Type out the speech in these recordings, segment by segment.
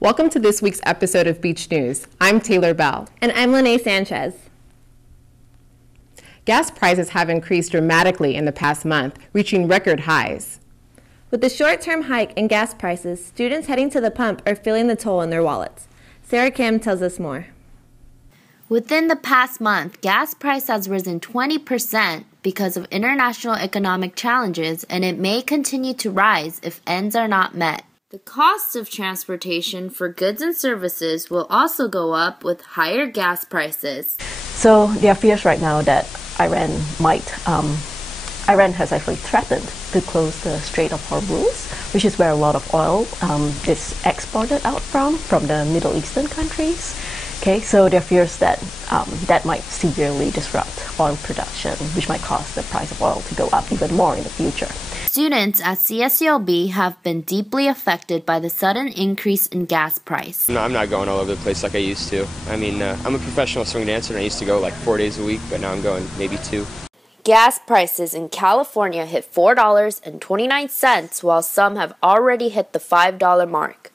Welcome to this week's episode of Beach News. I'm Taylor Bell. And I'm Lenai Sanchez. Gas prices have increased dramatically in the past month, reaching record highs. With the short-term hike in gas prices, students heading to the pump are feeling the toll in their wallets. Sarah Kim tells us more. Within the past month, gas price has risen 20% because of international economic challenges, and it may continue to rise if ends are not met. The cost of transportation for goods and services will also go up with higher gas prices. So there are fears right now that Iran has actually threatened to close the Strait of Hormuz, which is where a lot of oil is exported out from the Middle Eastern countries. Okay, so there are fears that that might severely disrupt oil production, which might cause the price of oil to go up even more in the future. Students at CSULB have been deeply affected by the sudden increase in gas price. No, I'm not going all over the place like I used to. I mean, I'm a professional swing dancer and I used to go like 4 days a week, but now I'm going maybe 2. Gas prices in California hit $4.29, while some have already hit the $5 mark.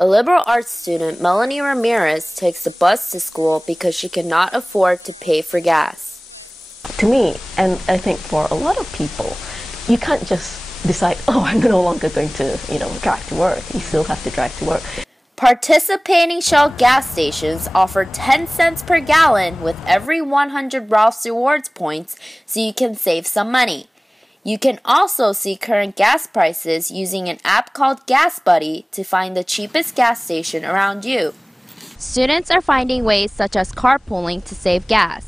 A liberal arts student, Melanie Ramirez, takes the bus to school because she cannot afford to pay for gas. To me, and I think for a lot of people, you can't just decide, oh, I'm no longer going to, drive to work. You still have to drive to work. Participating Shell gas stations offer 10 cents per gallon with every 100 Ralph's Rewards points, so you can save some money. You can also see current gas prices using an app called Gas Buddy to find the cheapest gas station around you. Students are finding ways such as carpooling to save gas.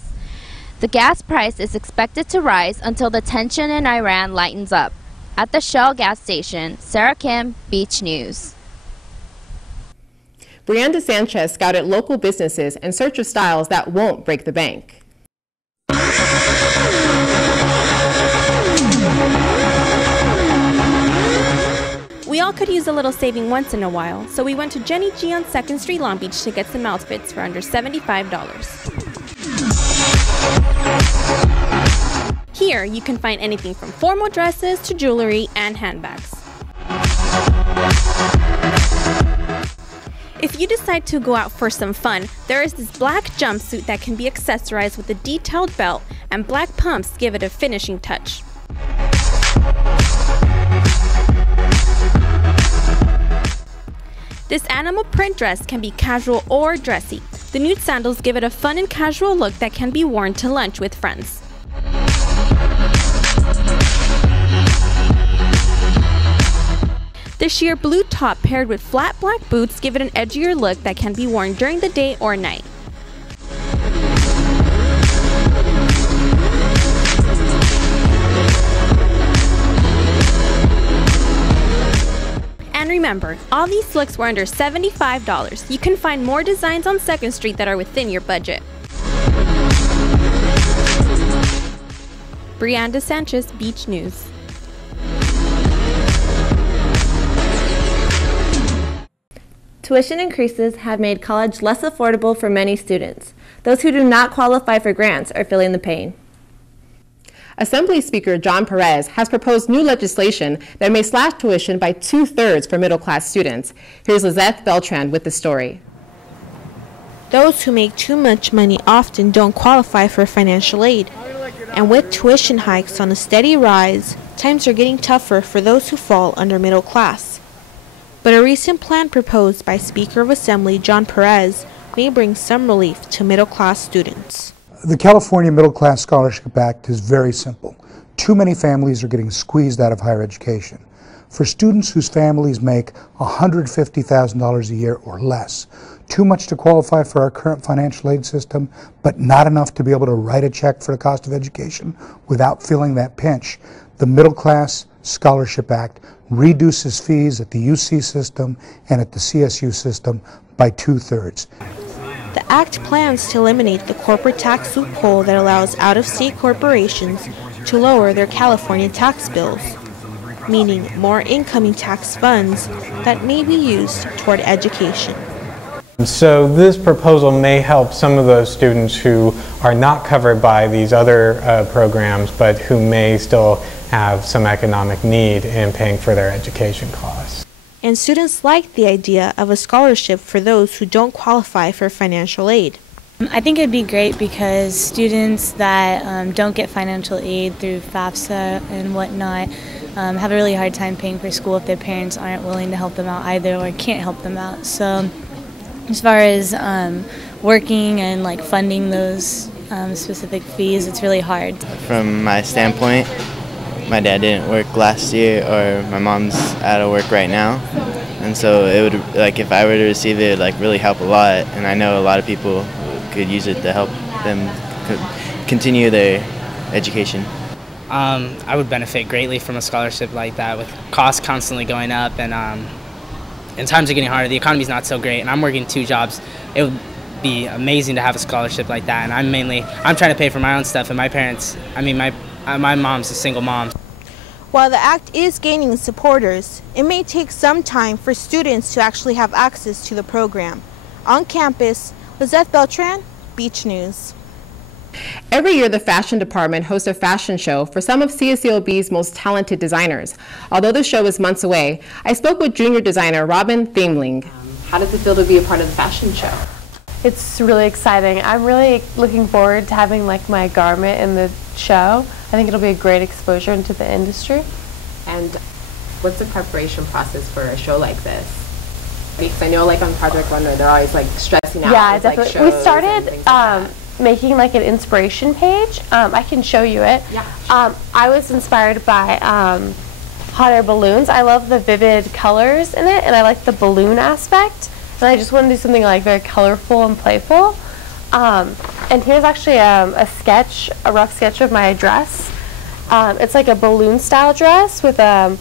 The gas price is expected to rise until the tension in Iran lightens up. At the Shell gas station, Sarah Kim, Beach News. Brianda Sanchez scouted local businesses in search of styles that won't break the bank. We all could use a little saving once in a while, so we went to Jenny G on 2nd Street, Long Beach to get some outfits for under $75. Here, you can find anything from formal dresses to jewelry and handbags. If you decide to go out for some fun, there is this black jumpsuit that can be accessorized with a detailed belt, and black pumps give it a finishing touch. This animal print dress can be casual or dressy. The nude sandals give it a fun and casual look that can be worn to lunch with friends. The sheer blue top paired with flat black boots give it an edgier look that can be worn during the day or night. And remember, all these looks were under $75. You can find more designs on 2nd Street that are within your budget. Brianda Sanchez, Beach News. Tuition increases have made college less affordable for many students. Those who do not qualify for grants are feeling the pain. Assembly Speaker John Perez has proposed new legislation that may slash tuition by 2/3 for middle-class students. Here's Lizeth Beltran with the story. Those who make too much money often don't qualify for financial aid. And with tuition hikes on a steady rise, times are getting tougher for those who fall under middle class. But a recent plan proposed by Speaker of Assembly John Perez may bring some relief to middle-class students. The California Middle Class Scholarship Act is very simple. Too many families are getting squeezed out of higher education. For students whose families make $150,000 a year or less, too much to qualify for our current financial aid system, but not enough to be able to write a check for the cost of education without feeling that pinch, the Middle Class Scholarship Act reduces fees at the UC system and at the CSU system by 2/3. The Act plans to eliminate the corporate tax loophole that allows out-of-state corporations to lower their California tax bills, meaning more incoming tax funds that may be used toward education. So this proposal may help some of those students who are not covered by these other programs, but who may still have some economic need in paying for their education costs. and students liked the idea of a scholarship for those who don't qualify for financial aid. I think it'd be great because students that don't get financial aid through FAFSA and whatnot have a really hard time paying for school if their parents aren't willing to help them out either or can't help them out. So as far as working and like funding those specific fees, it's really hard. From my standpoint, my dad didn't work last year, or my mom's out of work right now, and so it would, like, if I were to receive it, it would like really help a lot, and I know a lot of people could use it to help them continue their education. I would benefit greatly from a scholarship like that, with costs constantly going up and times are getting harder. The economy's not so great, and I'm working 2 jobs. It would be amazing to have a scholarship like that, and I'm trying to pay for my own stuff, and my parents, my mom's a single mom. While the act is gaining supporters, it may take some time for students to actually have access to the program. On campus, Lizeth Beltran, Beach News. Every year, the fashion department hosts a fashion show for some of CSULB's most talented designers. Although the show is months away, I spoke with junior designer Robin Thameling. How does it feel to be a part of the fashion show? It's really exciting. I'm really looking forward to having like my garment in the show. I think it'll be a great exposure into the industry. And what's the preparation process for a show like this? Because I know like on Project Runner, they're always like stressing out. Yeah, definitely. We started making like an inspiration page. I can show you it. Yeah. I was inspired by hot air balloons. I love the vivid colors in it, and I like the balloon aspect. And I just want to do something like very colorful and playful. And here's actually a rough sketch of my dress. It's like a balloon style dress with and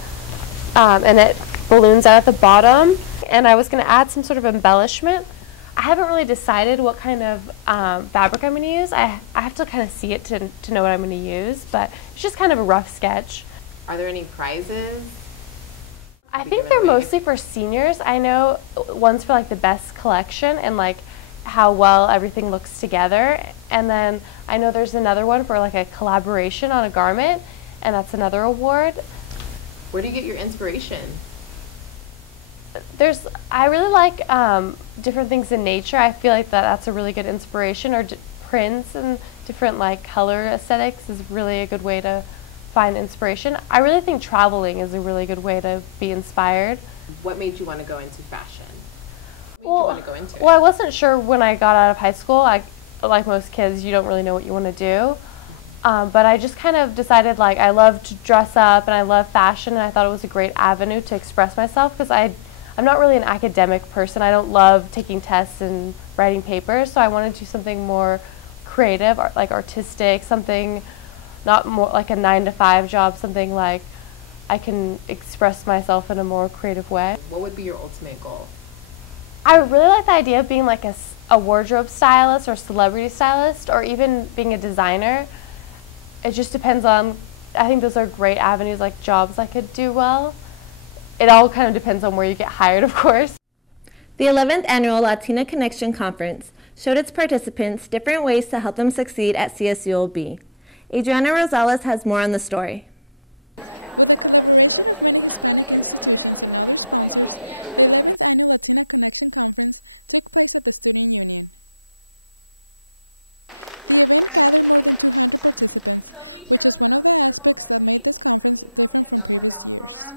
it balloons out at the bottom. And I was going to add some sort of embellishment. I haven't really decided what kind of fabric I'm going to use. I have to kind of see it to know what I'm going to use, but it's just kind of a rough sketch. Are there any prizes? I think they're mostly for seniors. I know one's for like the best collection and like how well everything looks together. And then I know there's another one for like a collaboration on a garment, and that's another award. Where do you get your inspiration? I really like different things in nature. I feel like that's a really good inspiration, or prints and different like color aesthetics is really a good way to find inspiration. I really think traveling is a really good way to be inspired. What made you want to go into fashion? Well, I wasn't sure when I got out of high school. Like most kids, you don't really know what you want to do. But I just kind of decided like I love to dress up and I love fashion, and I thought it was a great avenue to express myself because I'm not really an academic person. I don't love taking tests and writing papers, so I wanted to do something more creative, like artistic, something not more like a 9-to-5 job, something like I can express myself in a more creative way. What would be your ultimate goal? I really like the idea of being like a wardrobe stylist or celebrity stylist, or even being a designer. It just depends on, I think those are great avenues, like jobs I could do well. It all kind of depends on where you get hired, of course. The 11th Annual Latina Connection Conference showed its participants different ways to help them succeed at CSULB. Adriana Rosales has more on the story. With a collaboration of many Hispanic institutions and other sponsors, the 11th Annual Latina Connection Conference took place at the Student Union. The event gathered more than 200 participants, which is one of the aspects that made this conference different from previous years.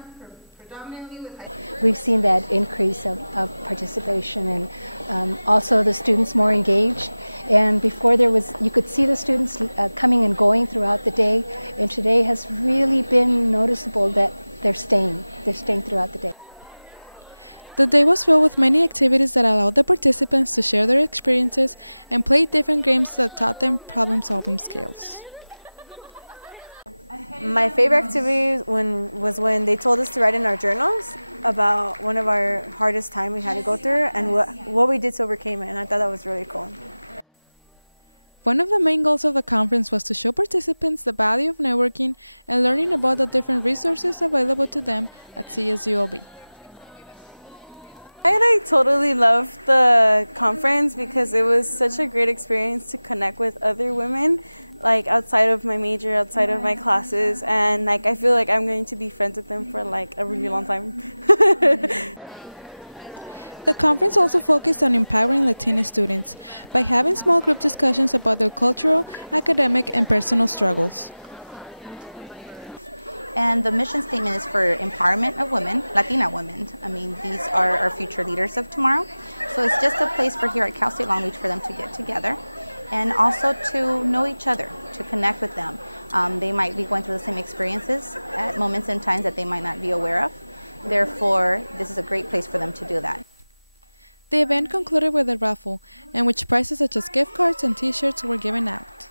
We've seen that increase of participation, and also the students more engaged. And before you could see the students coming and going throughout the day, and today has really been noticeable that they're staying throughout the day. The day was filled with many activities that allowed the participants to share their experiences and play different games that taught them problem-solving skills. My favorite activity was when they told us to write in our journals about one of our hardest time we had to go through and what we did to overcome it, and I thought that was really cool. One of the main goals of the conference was to show participants the value of networking and learning about the different resources available to them at CSULB. I totally loved the conference because it was such a great experience to connect with other women like outside of my major, outside of my classes, and like I feel like I'm going to be friends with them for like a really long time. The conference also focused on empowering Latina students by having small group discussions about their cultural, academic, and personal struggles. And the mission statement is for empowerment of women, Latina women. I mean, these are our future leaders of tomorrow. So it's just a place for here at Cal State Long Beach for them to get together and also to know each other, to connect with them. They might be going through the same experiences at moments and times that they might not be aware of. Therefore, this is a great place for them to do that. The event concluded with a raffle, in which prizes such as gift cards and t-shirts were given out.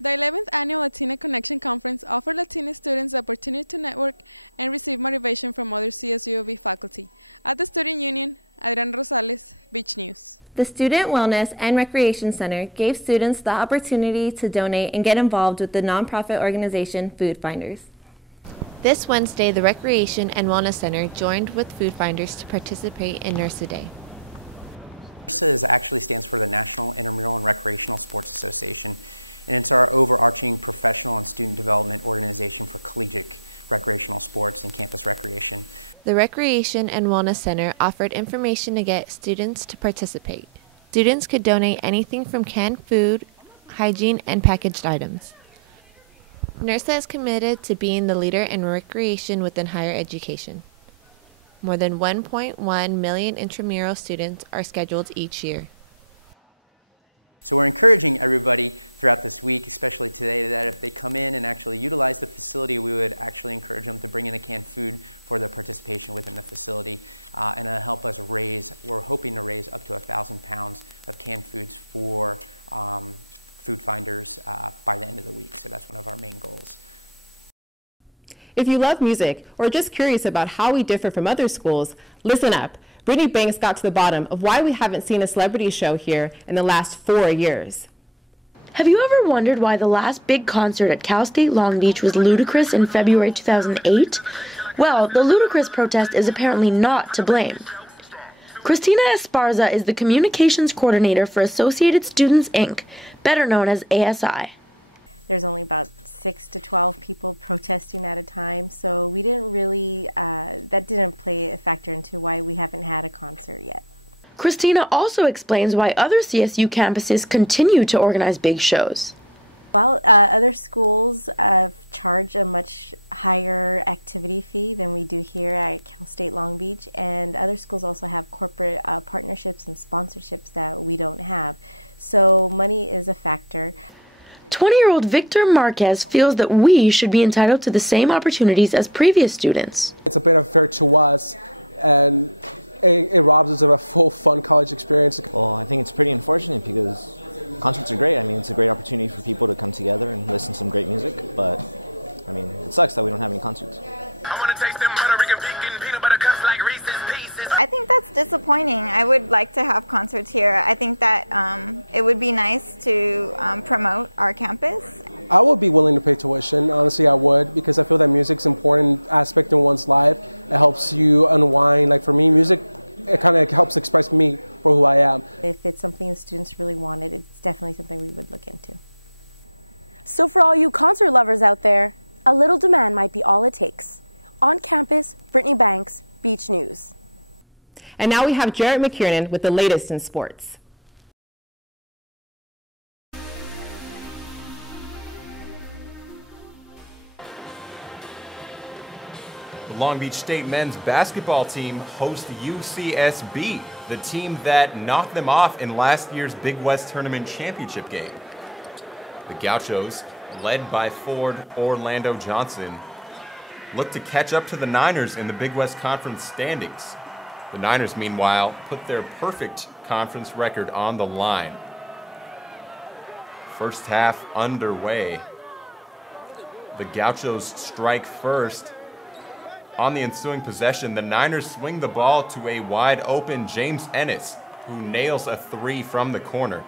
The 11th Annual Latina Connection Conference offered Latina students the opportunity to network and receive motivation from other CSULB faculty. At the Student Union, Adriana Rosales, Beach News. The Student Wellness and Recreation Center gave students the opportunity to donate and get involved with the nonprofit organization Food Finders. NERSA actually stands for the National Intramural and Recreational Sports Association, and it's our overarching professional and student development organization for collegiate recreational sports and campus recreation. So we're encouraging everybody throughout this week, especially today, that if they come in and actually utilize the facility, we would actually encourage them to bring in a canned food for their participation within the facility and help us raise, we're hoping to raise up to 1,000 pounds of canned foods for Food Finders by the end of the week. So that's one of our main goals. If you love music or are just curious about how we differ from other schools, listen up. Brittany Banks got to the bottom of why we haven't seen a celebrity show here in the last 4 years. Have you ever wondered why the last big concert at Cal State Long Beach was Ludacris in February 2008? Well, the Ludacris protest is apparently not to blame. Christina Esparza is the communications coordinator for Associated Students, Inc., better known as ASI. There's only about 6 to 12 people protesting at a time, so we didn't really, that didn't play a factor into why we haven't had a concert yet. Christina also explains why other CSU campuses continue to organize big shows. Well, other schools charge a much higher activity fee than we do here at Cal State Long Beach, and other schools also have corporate partnerships and sponsorships that we don't have. So money is a factor. 20-year-old Victor Marquez feels that we should be entitled to the same opportunities as previous students. It's a bit unfair to us, and it robs us of a full, fun college experience. Well, I think it's pretty unfortunate because concerts are great. I mean, it's a great opportunity for people to come together and listen to some great music, but I mean, it sucks that we don't have any concerts. I think that's disappointing. I would like to have concerts here. I think that it would be nice to promote our campus. I would be willing to pay tuition, honestly I would, because I feel that music's an important aspect in one's life. It helps you unwind. Like for me, music, it kind of helps express me for who I am. If it's something the students really wanted, it's definitely something we would look into. So for all you concert lovers out there, a little demand might be all it takes. On campus, Brittany Banks, Beach News. And now we have Jarrett McKiernan with the latest in sports. The Long Beach State men's basketball team hosts UCSB, the team that knocked them off in last year's Big West Tournament championship game. The Gauchos, led by Ford Orlando Johnson, look to catch up to the Niners in the Big West Conference standings. The Niners, meanwhile, put their perfect conference record on the line. First half underway. The Gauchos strike first. On the ensuing possession, the Niners swing the ball to a wide-open James Ennis, who nails a three from the corner.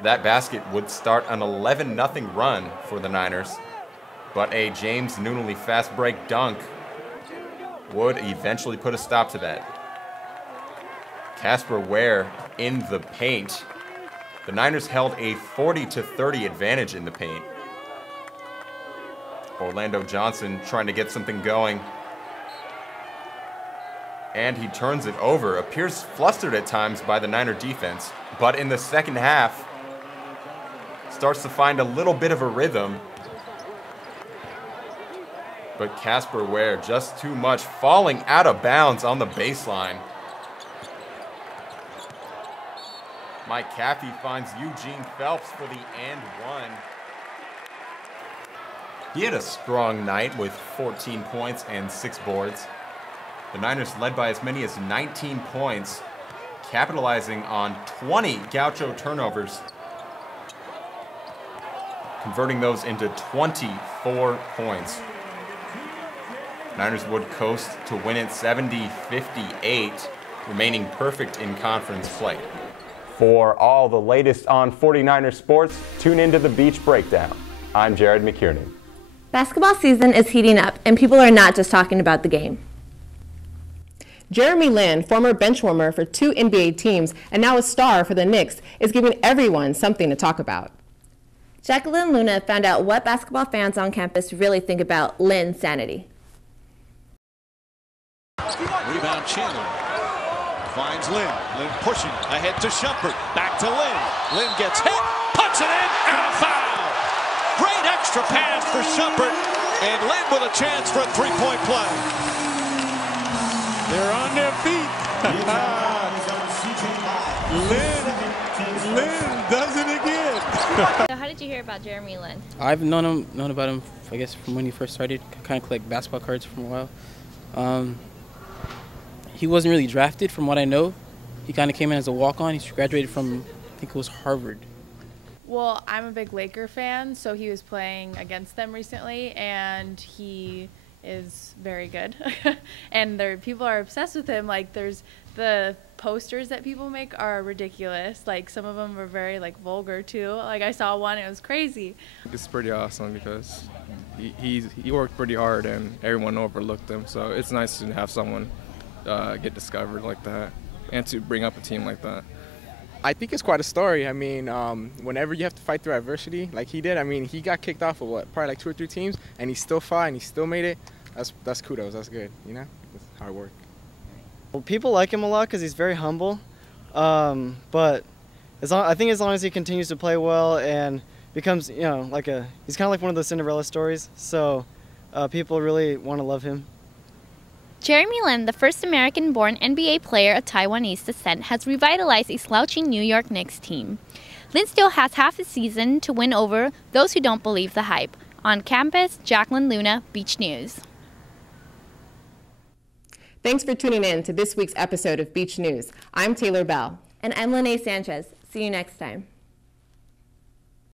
That basket would start an 11-0 run for the Niners, but a James Noonley fast break dunk would eventually put a stop to that. Casper Ware in the paint The Niners held a 40-30 advantage in the paint. Orlando Johnson trying to get something going. And he turns it over. Appears flustered at times by the Niner defense, but in the second half, starts to find a little bit of a rhythm. But Casper Ware just too much, falling out of bounds on the baseline. Mike Caffey finds Eugene Phelps for the and one. He had a strong night with 14 points and 6 boards. The Niners led by as many as 19 points, capitalizing on 20 Gaucho turnovers, converting those into 24 points. Niners would coast to win it 70-58, remaining perfect in conference play. For all the latest on 49ers sports, tune into the Beach Breakdown. I'm Jared McKiernan. Basketball season is heating up, and people are not just talking about the game. Jeremy Lin, former benchwarmer for 2 NBA teams and now a star for the Knicks, is giving everyone something to talk about. Jacqueline Luna found out what basketball fans on campus really think about Linsanity. Rebound Chandler. Finds Lin. Lin pushing ahead to Shumpert. Back to Lin. Lin gets hit. Puts it in and a foul. Great extra pass for Shumpert. And Lin with a chance for a three-point play. They're on their feet. Lin does it again. So how did you hear about Jeremy Lin? I've known about him, I guess, from when he first started. Kind of collect basketball cards for a while. He wasn't really drafted, from what I know. He kind of came in as a walk-on. He graduated from, I think it was Harvard. It's pretty awesome because he worked pretty hard and everyone overlooked him. So it's nice to have someone get discovered like that and to bring up a team like that. I think it's quite a story. I mean, whenever you have to fight through adversity like he did, I mean, he got kicked off of probably like 2 or 3 teams, and he still fought and he still made it. That's kudos. That's good. You know, that's hard work. Well, people like him a lot because he's very humble. But I think as long as he continues to play well and becomes, he's kind of like one of those Cinderella stories. So people really want to love him. Jeremy Lin, the first American-born NBA player of Taiwanese descent, has revitalized a slouching New York Knicks team. Lin still has half a season to win over those who don't believe the hype. On campus, Jacqueline Luna, Beach News. Thanks for tuning in to this week's episode of Beach News. I'm Taylor Bell. And I'm Lenai Sanchez. See you next time.